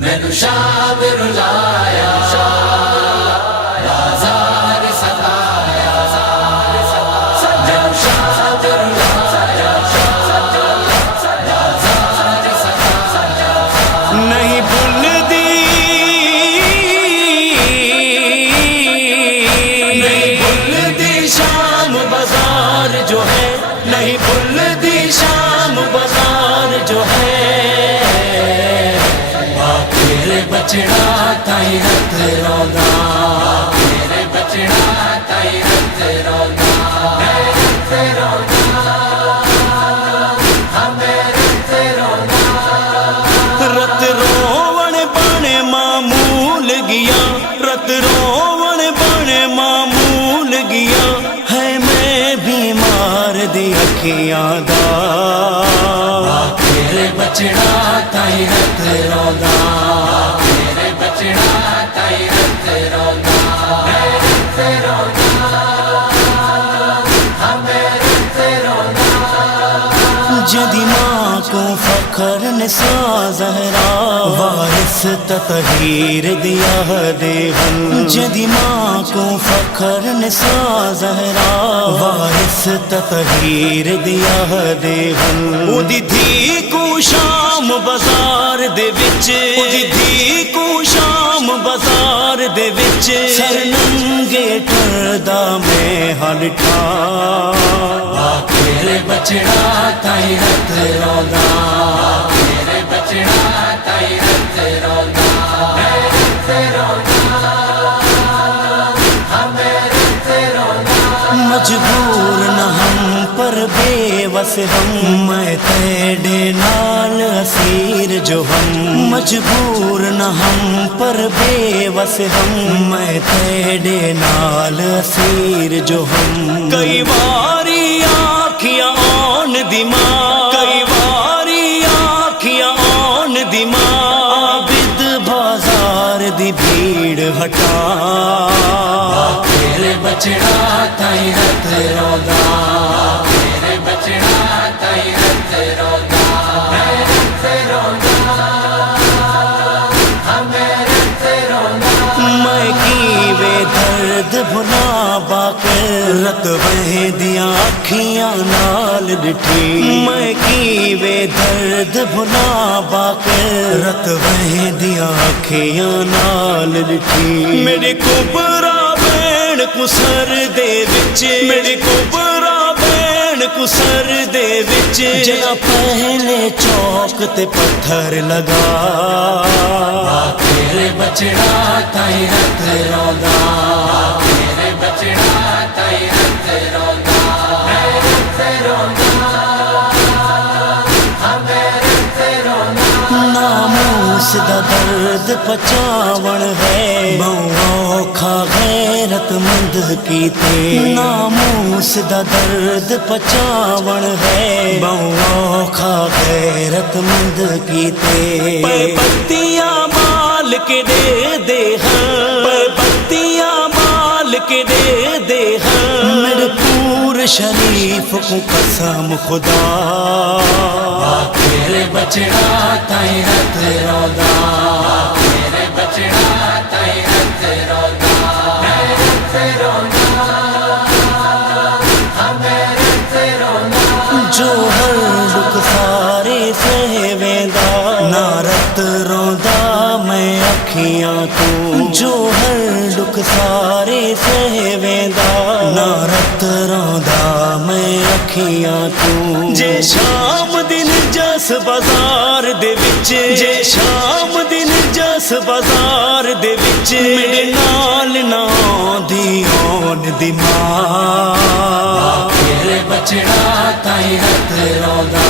مینو شام رلایا بازار ستایا مینو شام رلایا بازار ستایا نہیں بھولدی شام بازار جو ہے، نہیں بھولدی شام بازار جو ہے، تیرے بچڑا تائی رت روندا تیرے بچڑا تائی رت روندا میں رت روندا ہمیں رت روندا رت روون بنے معمول گیا، رت روون بنے معمول گیا، ہے میں بیمار دی اکھیاں دا، تیرے بچڑا تائی رت روندا تیرے بچڑا تائی رت روندا میں رت روندا ہمیں رت روندا جدی ماں کو فخر نسا زہرا، وارث تطہیر دیا دیون، جدی ماں کو فخر نسا زہرا، وارث تطہیر دیا دیون، اودی دھی کو شام بازار دے وچ، اودی دھی کو شام بازار دے وچ، سر ننگے ٹردا میں ہل ٹھا، تیرے بچڑا تائی رت روندا تیرے بچڑا تائی رت روندا میں رت روندا ہمیں رت روندا مجبور نہ ہم پر بے وس ہم، میں تیرے نال اسیر جو ہم، مجبور نہ ہم پر بے وس ہم، میں تیرے نال اسیر جو ہم، کئی باری آنکھیاں آن دماغ، کئی باری آنکھیاں آن دماغ، عابد بازار دی بھیڑ ہٹا، تیرے بچڑا تائی رت روندا تیرے بچڑا تائی رت روندا میں رت روندا ہمیں رت روندا میں کیوے درد بھلا باقر رت وہیں دیاں اکھیاں نال ڈٹھی، میں کیوے درد بھلا باقر رت وہیں دیاں اکھیاں نال ڈٹھی، میرے کبرا بین کو سر دے وچ، میرے کبرا بین کو سر دے وچ، جنا پہلے چوک تے پتھر لگا، تیرے بچڑا تائی رت روندا تیرے بچڑا تائی رت روندا میں رت روندا ہمیں رت روندا ناموس دا درد پچاون ہے، بہوں کھا غیرت مند کیتے، ناموس دا درد پچاون ہے، بہوں کھا غیرت مند کیتے، پے پتیاں مال کے دے دے ہاں، پے پتیاں مال کے دے دے ہاں، میرے پور شریف کو قسم خدا، تیرے بچڑا تائی رت روندا تیرے بچڑا تائی رت روندا میں رت روندا ہمیں رت روندا جو ہر لک سارے سہ ویندا، نہ رت روندا میں اکھیاں تو، جو ہر لک سارے سہ ویندا، نہ رت روندا میں اکھیاں تو، جے شام دن جس بازار دے وچ، جے شام دن جس بازار دے وچ، میرے نال نہ دی آن دماغ، تیرے بچڑا تائی رت روندا